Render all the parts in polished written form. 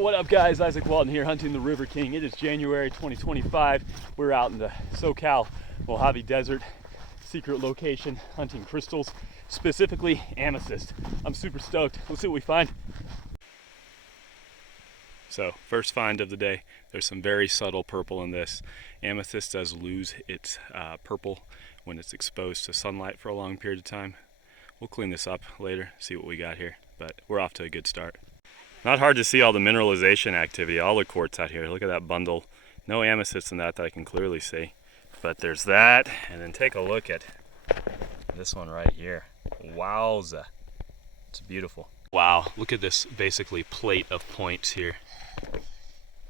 What up guys, Isaac Walton here, hunting the River King. It is January 2025. We're out in the SoCal Mojave Desert, secret location, hunting crystals, specifically amethyst. I'm super stoked. Let's see what we find. So, first find of the day. There's some very subtle purple in this. Amethyst does lose its purple when it's exposed to sunlight for a long period of time. We'll clean this up later, see what we got here, but we're off to a good start. Not hard to see all the mineralization activity, all the quartz out here. Look at that bundle. No amethyst in that I can clearly see. But there's that, and then take a look at this one right here. Wowza. It's beautiful. Wow, look at this basically plate of points here.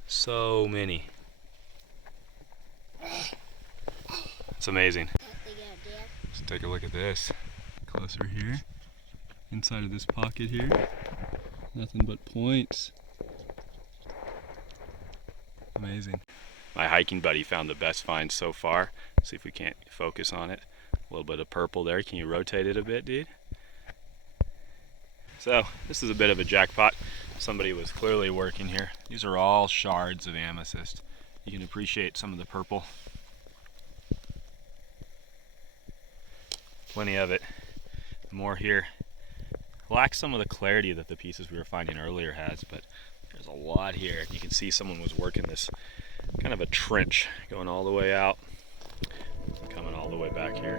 So many. It's amazing. Let's take a look at this. Closer here. Inside of this pocket here. Nothing but points. Amazing. My hiking buddy found the best find so far. See if we can't focus on it. A little bit of purple there. Can you rotate it a bit, dude? So this is a bit of a jackpot. Somebody was clearly working here. These are all shards of amethyst. You can appreciate some of the purple. Plenty of it. More here. Lacks some of the clarity that the pieces we were finding earlier has, but there's a lot here. You can see someone was working this kind of a trench going all the way out, coming all the way back here.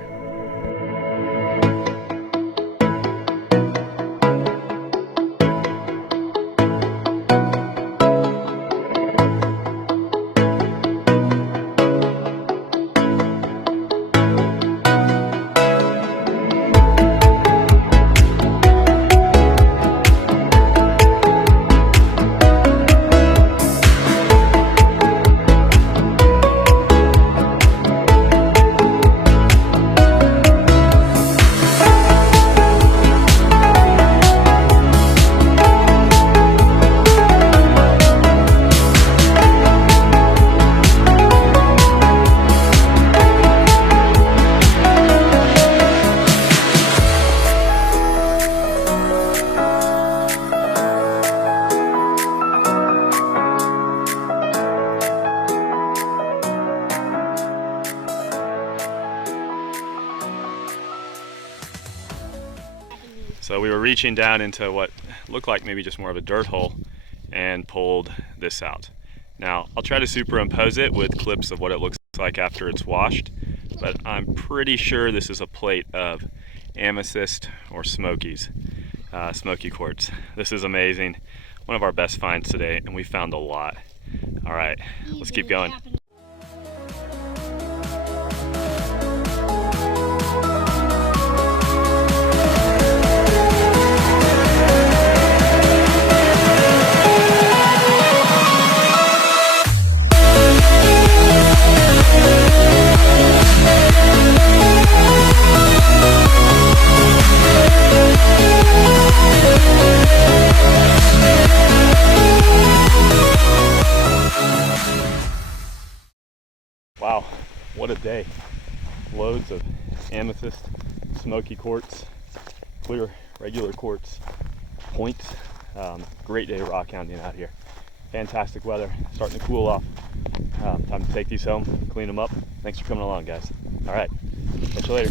So we were reaching down into what looked like maybe just more of a dirt hole and pulled this out. Now I'll try to superimpose it with clips of what it looks like after it's washed, but I'm pretty sure this is a plate of amethyst or smokies, smoky quartz. This is amazing. One of our best finds today, and we found a lot. All right, let's keep going. Wow, what a day. Loads of amethyst, smoky quartz, clear regular quartz points. Great day rock hounding out here. Fantastic weather, starting to cool off. Time to take these home, clean them up. Thanks for coming along, guys. All right, catch you later.